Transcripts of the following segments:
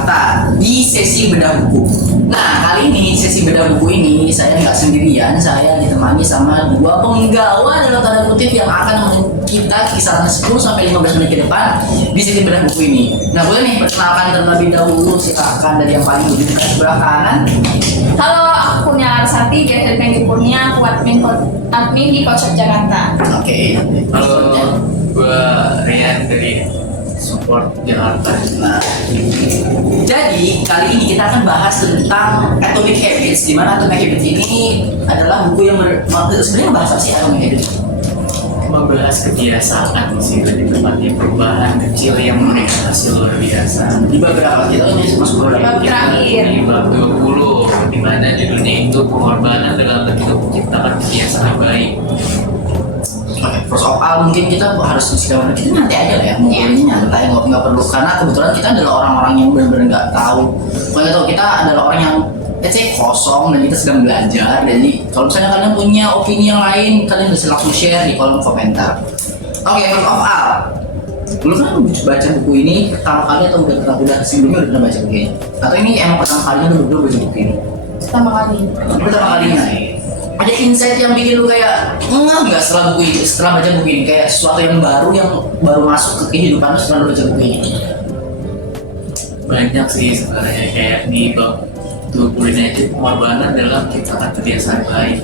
Jakarta di sesi bedah buku. Nah, kali ini sesi bedah buku ini saya nggak sendirian, saya ditemani sama dua penggawa dalam tanda kutip yang akan menemani kita kisaran 10 sampai 15 menit ke depan di sesi bedah buku ini. Nah, boleh nih perkenalkan terlebih dahulu, silakan dari yang paling ujung ke sebelah kanan. Halo, aku Kurnia Larsati, biasa dipanggil Kurnia, aku admin di Kocok Jakarta. Oke. Halo, gue Rian dari Support Jakarta. Nah, jadi kali ini kita akan bahas tentang Atomic Habits, di mana Atomic Habits ini adalah buku yang sebenarnya bahas apa sih Atomic Habits? Membahas kebiasaan sih, lebih tepatnya perubahan kecil yang memberikan hasil luar biasa. Di beberapa kita ini masuk Bab terakhir. Di bab 20, di mana judulnya itu pengorbanan dalam bentuk menciptakan kebiasaan baik. Oke, first of all mungkin kita harus disclaimer kita nanti aja lah ya, mungkin nyantai nggak perlu, karena kebetulan kita adalah orang-orang yang benar-benar nggak tahu. Kalau nggak tahu, kita adalah orang yang let's say kosong dan kita sedang belajar. Jadi kalau misalnya kalian punya opini yang lain, kalian bisa langsung share di kolom komentar. Oke, first of all, dulu kan baca buku ini pertama kali atau udah sebelumnya udah pernah baca buku ini? Atau ini emang pertama kalinya dulu baca buku ini? Pertama kali. Pertama kalinya. Ada insight yang bikin lu kayak nggak setelah buku ini, setelah baca buku ini, kayak sesuatu yang baru masuk ke kehidupan lu setelah lu baca buku ini? Banyak sih sebenarnya, kayak di bab 20 itu pengorbanan dalam menciptakan kebiasaan baik.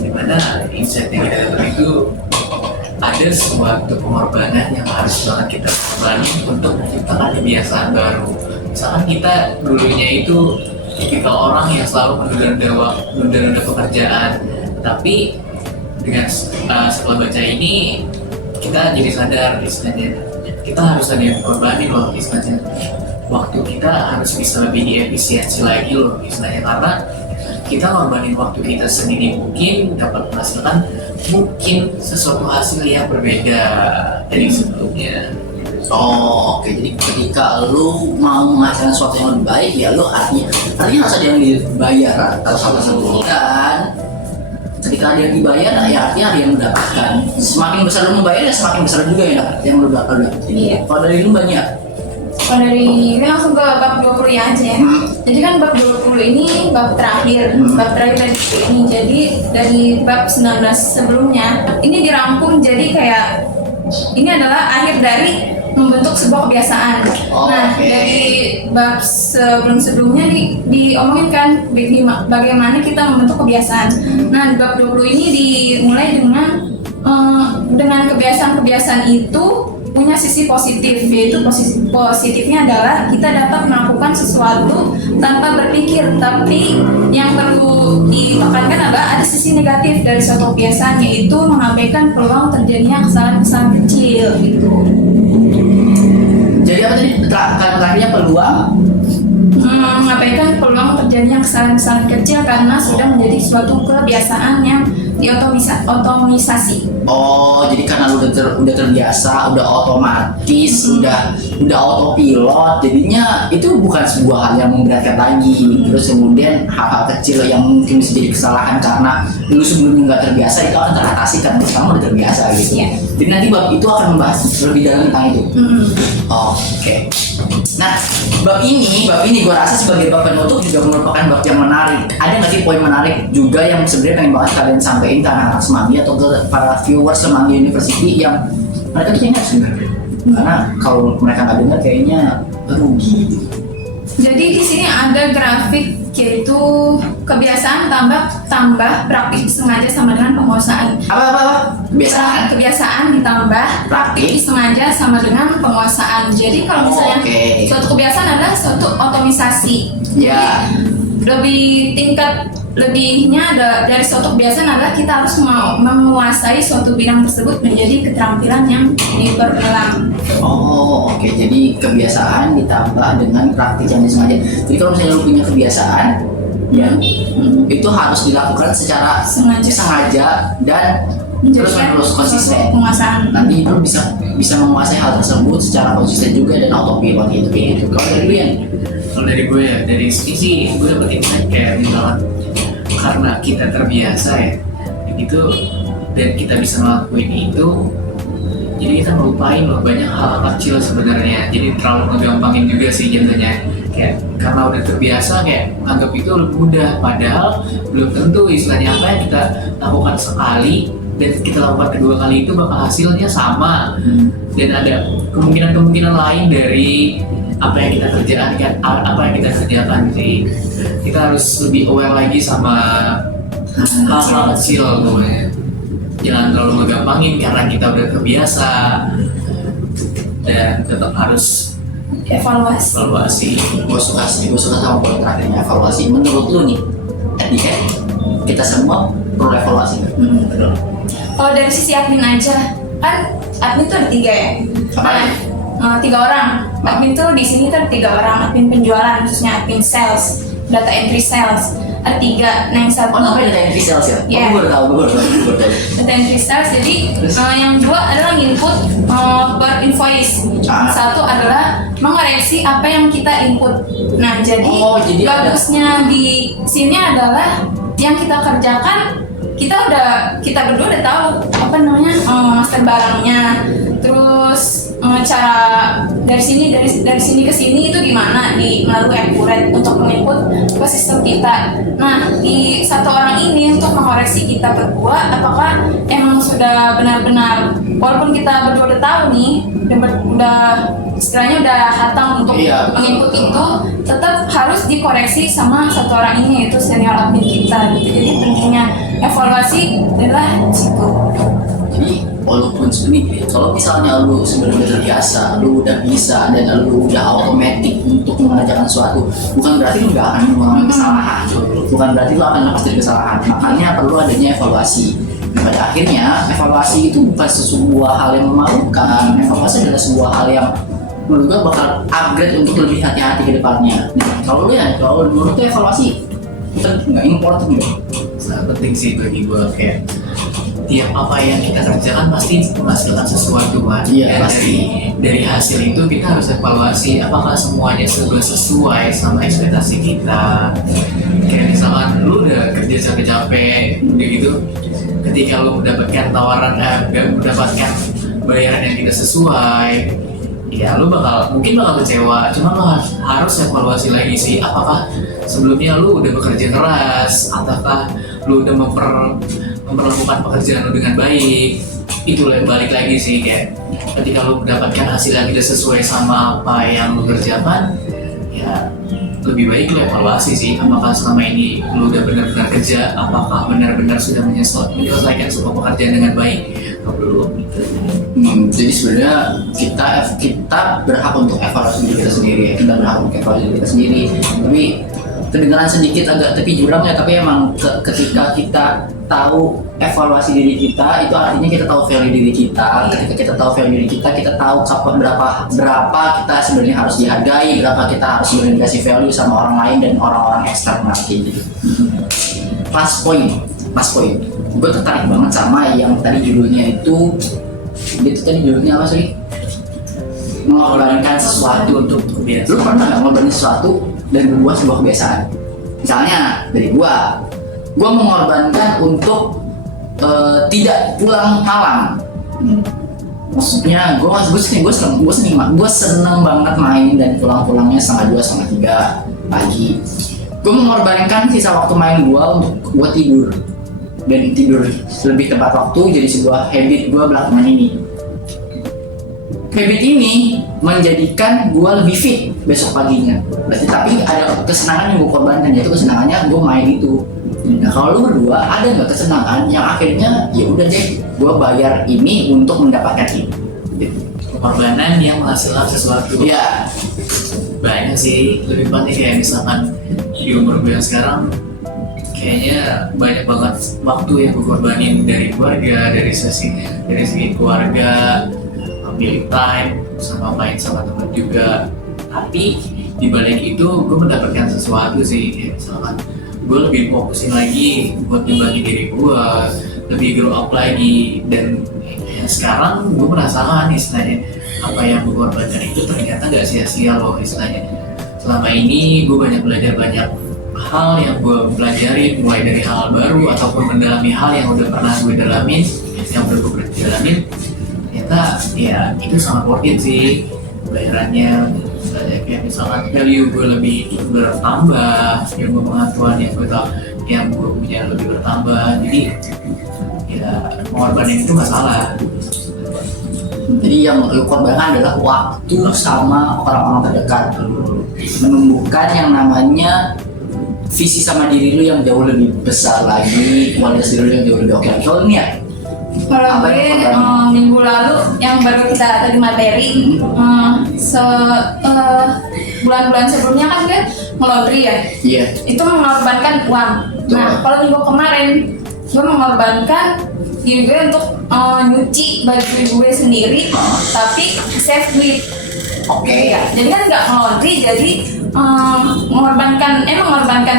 Dimana insight yang kita dapat itu ada suatu pengorbanan yang harus banget kita korbanin untuk menciptakan kebiasaan baru. Misalkan kita dulunya itu tipikal orang yang selalu menunda-nunda pekerjaan, tapi dengan setelah baca ini kita jadi sadar istilahnya kita harus ada yang korbanin loh, istilahnya waktu kita harus bisa lebih diefisiensi lagi loh istilahnya, karena kita ngorbanin waktu kita sendiri mungkin dapat menghasilkan mungkin sesuatu hasil yang berbeda dari sebelumnya. Oh, oke. Jadi ketika lu mau menghasilkan sesuatu yang lebih baik, ya lu artinya harus ada yang dibayar atau salah satu. Dan ketika ada yang dibayar, ya artinya ada yang mendapatkan. Semakin besar lu membayar, ya semakin besar juga yang lu dapat. Iya. Kalau dari lu banyak. Kalau dari ini langsung ke bab 20 ya aja ya. Jadi kan bab 20 ini bab terakhir. Bab terakhir dari buku ini. Jadi dari bab 19 sebelumnya ini dirangkum, jadi kayak ini adalah akhir dari membentuk sebuah kebiasaan. Nah, dari bab sebelumnya diomongin kan bagaimana kita membentuk kebiasaan. Nah, di bab 20 ini dimulai dengan kebiasaan-kebiasaan itu punya sisi positif, yaitu positifnya adalah kita dapat melakukan sesuatu tanpa berpikir. Tapi yang perlu ditekankan adalah ada sisi negatif dari suatu kebiasaan, yaitu mengabaikan peluang terjadinya kesalahan-kesalahan kecil gitu. Jadi apa tadi? Terakhirnya peluang Mengabaikan peluang terjadinya kesalahan-kesalahan kecil karena sudah menjadi suatu kebiasaan yang diotomisasi. Oh, jadi karena lu udah terbiasa, udah otomatis, udah autopilot, jadinya itu bukan sebuah hal yang memberatkan lagi. Terus kemudian hal-hal kecil yang mungkin bisa jadi kesalahan karena lu sebelumnya nggak terbiasa, itu akan teratasi karena sekarang udah terbiasa gitu. Iya. Jadi nanti bab itu akan membahas lebih dalam tentang itu. Oke. Nah, bab ini gua rasa sebagai bab penutup juga merupakan bab yang menarik. Ada nggak sih poin menarik juga yang sebenarnya pengen banget kalian sampaikan ke anak-anak Semanggi atau ke para viewers Semanggi University yang mereka tuh kayaknya harus dengar, karena kalau mereka nggak dengar kayaknya rugi gitu. Jadi di sini ada grafik, yaitu kebiasaan tambah praktis sengaja sama dengan penguasaan. Apa? Kebiasaan ditambah praktis sengaja sama dengan penguasaan. Jadi kalau misalnya suatu kebiasaan adalah suatu otomisasi. Ya. Lebih tingkat lebihnya dari suatu kebiasaan adalah kita harus menguasai suatu bidang tersebut menjadi keterampilan yang diperdalam. Oh, oke. Jadi kebiasaan ditambah dengan praktik yang disengaja. Jadi kalau misalnya lu punya kebiasaan, ya, itu harus dilakukan secara sengaja dan terus konsisten. Penguasaan. Nanti lu bisa menguasai hal tersebut secara konsisten juga dan autopilot gitu. Kalau dari lu yang Kalau dari gue ya, dari sini gue dapet insight kayak misalnya karena kita terbiasa ya gitu, dan kita bisa ngelakuin itu, jadi kita melupain loh banyak hal kecil sebenarnya. Jadi terlalu ngegampangin juga sih jadinya. kayak karena udah terbiasa kayak anggap itu lebih mudah, padahal belum tentu istilahnya apa yang kita lakukan sekali dan kita lakukan kedua kali itu bakal hasilnya sama. Dan ada kemungkinan lain dari apa yang kita kerjakan, apa yang kita kerjakan sih. Kita harus lebih aware lagi sama hal-hal kecil pokoknya. Jangan terlalu ngegampangin karena kita udah terbiasa, dan tetap harus evaluasi. Gue suka sama poin terakhirnya, evaluasi. Menurut lu nih, at the end, kita semua perlu evaluasi. Kalau dari sisi admin aja, kan admin tuh ada 3 ya. Apa? 3 orang. Admin tuh di sini tuh ada 3 orang. Admin penjualan, khususnya admin sales, data entry sales. Ada 3. Nah yang satu. Oh, namanya data entry sales ya? Iya. Gue baru tahu. Data entry sales. Jadi yang 2 adalah input per invoice. Satu adalah mengoreksi apa yang kita input. Nah jadi bagusnya di sini adalah yang kita kerjakan, kita berdua udah tahu apa namanya master barangnya, terus cara dari sini ke sini itu gimana melalui Accurate untuk menginput ke sistem kita. Nah di satu orang ini untuk mengoreksi kita berdua apakah emang sudah benar-benar, walaupun kita berdua udah tahu nih, udah istilahnya udah hatam untuk menginput itu, tetap harus dikoreksi sama satu orang ini, yaitu senior admin kita gitu. Jadi pentingnya evaluasi adalah situ. Jadi walaupun sebenarnya kalau misalnya lu sebenarnya terbiasa, lu udah bisa dan lu udah otomatis untuk mengerjakan sesuatu, bukan berarti lu nggak akan mengalami kesalahan, bukan berarti lu akan lepas dari kesalahan. Makanya perlu adanya evaluasi. Dan pada akhirnya evaluasi itu bukan sebuah hal yang memalukan. Evaluasi adalah sebuah hal yang menurut gue bakal upgrade untuk lebih hati-hati ke depannya. Nah, kalau menurut gue evaluasi penting nggak, important nggak? Sangat penting sih bagi gue, kayak tiap apa yang kita kerjakan pasti menghasilkan sesuatu kan. Iya, dan pasti. dari hasil itu kita harus evaluasi apakah semuanya sudah sesuai sama ekspektasi kita. Kayak misalkan lu udah kerja capek-capek gitu, ketika lu mendapatkan tawaran mendapatkan bayaran yang tidak sesuai, ya lu mungkin bakal kecewa. Cuma lu harus evaluasi lagi sih, apakah sebelumnya lu udah bekerja keras, ataukah lu udah memperlakukan pekerjaan lu dengan baik. Itu balik lagi sih, kayak ketika lu mendapatkan hasil yang tidak sesuai sama apa yang lu kerjakan, ya lebih baik lu evaluasi sih, apakah selama ini lu udah benar-benar kerja, apakah benar-benar sudah menyelesaikan semua pekerjaan dengan baik atau belum gitu. Jadi sebenarnya kita berhak untuk evaluasi diri kita sendiri, kita berhak untuk evaluasi diri kita sendiri. Tapi kedengaran sedikit agak tepi jurang ya, tapi emang ketika kita tahu evaluasi diri kita, itu artinya kita tahu value diri kita. Ketika kita tahu value diri kita tahu berapa kita sebenarnya harus dihargai, berapa kita harus sebenarnya dikasih value sama orang lain dan orang-orang eksternal kayak gitu. Last point. Gue tertarik banget sama yang tadi judulnya itu apa sih? Mengorbankan sesuatu untuk kebiasaan. Lu pernah nggak ngorbanin sesuatu dan berbuat sebuah kebiasaan? Misalnya dari gue mengorbankan untuk tidak pulang malam. Maksudnya gue seneng banget main dan pulangnya 1:30, 2:30 pagi. Gue mengorbankan sisa waktu main gue untuk gue tidur, dan tidur lebih tepat waktu jadi sebuah habit gue belakangan ini. Habit ini menjadikan gue lebih fit besok paginya. Berarti tapi ada kesenangan yang gue korbankan, yaitu kesenangannya gue main itu. Nah kalau lu berdua ada nggak kesenangan yang akhirnya ya udah deh gue bayar ini untuk mendapatkan ini? Pengorbanan yang menghasilkan sesuatu. Iya. Banyak sih, lebih banyak kayak misalkan di umur gue yang sekarang kayaknya banyak banget waktu yang gue korbanin dari keluarga, dari segi keluarga, ambil time sama main sama teman juga. Tapi di balik itu gue mendapatkan sesuatu sih, kayak misalkan gue lebih fokusin lagi buat ngembangin diri gue, lebih grow up lagi. Dan ya, sekarang gue merasakan istilahnya apa yang gue korbankan itu ternyata gak sia-sia loh istilahnya. Selama ini gue banyak belajar banyak hal yang gue pelajari, mulai dari hal baru ataupun mendalami hal yang udah pernah gue dalamin, yang udah gue pernah jalanin. Ternyata ya itu sangat worth it sih bayarannya. istilahnya kayak misalkan value gue lebih bertambah, ilmu pengetahuan yang gue punya lebih bertambah, jadi ya pengorbanan itu nggak salah. Jadi yang lu korbankan adalah waktu sama orang-orang terdekat, menumbuhkan yang namanya visi sama diri lu yang jauh lebih besar lagi, kualitas diri lu yang jauh lebih oke lagi. Kalau ini ya, Kalau Apa gue yang korban? minggu lalu yang baru kita tadi materi, bulan-bulan sebelumnya kan gue ngelondri ya, iya, itu mengorbankan uang. Nah, Betul. kalau minggu kemarin gue mengorbankan diri gue untuk nyuci baju gue sendiri, tapi save duit. oke. Ya, jadi kan nggak ngelondri, jadi mengorbankan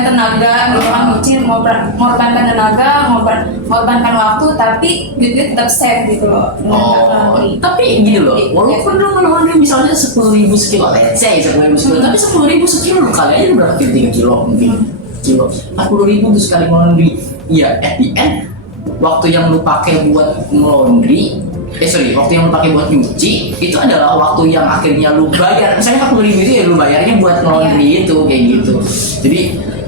tenaga, gitu kan, nyuci, mengorbankan tenaga, mengorbankan waktu, tapi duit tetap save gitu loh. Dengan nggak Oh, ngelondri. tapi gini loh, walaupun lu ngeluarin misalnya 10.000 sekilo, let's say 10.000 sekilo, tapi 10.000 sekilo lu kali aja berapa kilo, 3 kilo mungkin, kilo, 40.000 tuh sekali ngelondri. Iya, at the end, waktu yang lu pakai buat ngelondri, waktu yang lu pakai buat nyuci, itu adalah waktu yang akhirnya lu bayar. Misalnya 40.000 itu ya lu bayarnya buat ngelondri itu, kayak gitu. Jadi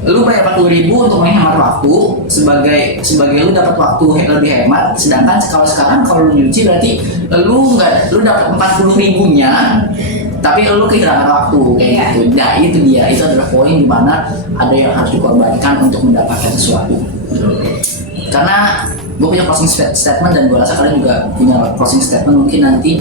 lu bayar 40.000 untuk menghemat waktu, sebagai lu dapat waktu lebih hemat. Sedangkan sekarang kalau lu nyuci berarti lu dapat 40.000-nya, tapi lu kehilangan waktu kayak Iya. gitu. Nah itu dia, itu adalah poin dimana ada yang harus dikorbankan untuk mendapatkan sesuatu. Karena gue punya closing statement dan gue rasa kalian juga punya closing statement. Mungkin nanti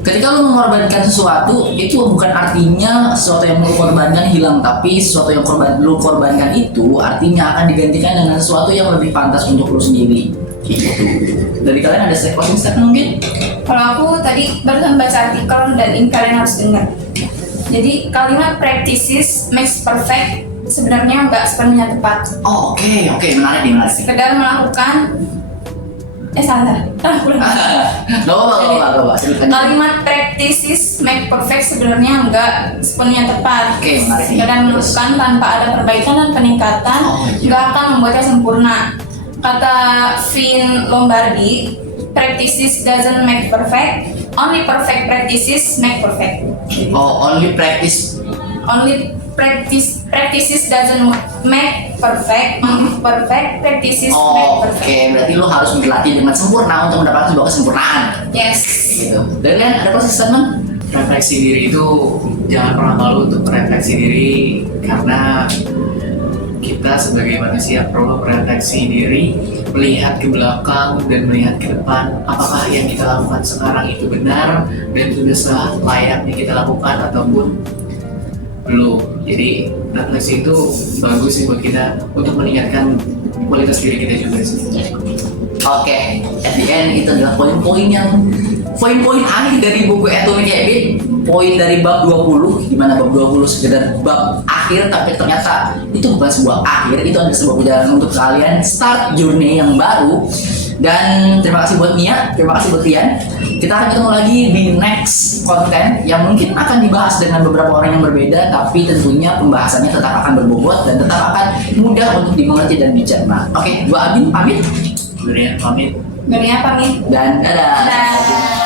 ketika lu mengorbankan sesuatu, itu bukan artinya sesuatu yang lu korbankan hilang, tapi sesuatu yang lu korbankan itu artinya akan digantikan dengan sesuatu yang lebih pantas untuk lu sendiri gitu. Dari kalian ada closing statement mungkin? Kalau aku tadi barusan baca artikel dan ini kalian harus dengar. Jadi kalimat practices makes perfect sebenarnya nggak sepenuhnya tepat. Oh, oke, menarik nih. Sekedar melakukan salah. Gak apa-apa. Kalimat practices make perfect sebenarnya nggak sepenuhnya tepat. Oke, menarik nih. Sekedar melakukan tanpa ada perbaikan dan peningkatan Oh, iya. nggak akan membuatnya sempurna. Kata Vin Lombardi, practices doesn't make perfect, only perfect practices make perfect. Oh, only practice. Only practices doesn't make perfect, perfect practices make Oh, perfect. oke. Berarti lu harus berlatih dengan sempurna untuk mendapatkan sebuah kesempurnaan. Yes. Gitu. Dan kalian ada closing statement? Refleksi diri itu jangan pernah malu untuk merefleksi diri, karena kita sebagai manusia perlu merefleksi diri, melihat ke belakang dan melihat ke depan, apakah yang kita lakukan sekarang itu benar dan sudah selayaknya kita lakukan ataupun belum. Jadi refleksi itu bagus sih buat kita untuk meningkatkan kualitas diri kita juga sih. Oke, at the end itu adalah poin-poin akhir dari buku Atomic Habit. Poin dari bab 20, di mana bab 20 sekedar bab akhir, tapi ternyata itu bukan sebuah akhir, itu adalah sebuah perjalanan untuk kalian start journey yang baru. Dan terima kasih buat Mia, terima kasih buat Rian. Kita akan ketemu lagi di next konten yang mungkin akan dibahas dengan beberapa orang yang berbeda, tapi tentunya pembahasannya tetap akan berbobot dan tetap akan mudah untuk dimengerti dan dicerna. Oke, gua Abin pamit Rian pamit. Gak pamit. dan dadah. Dadah.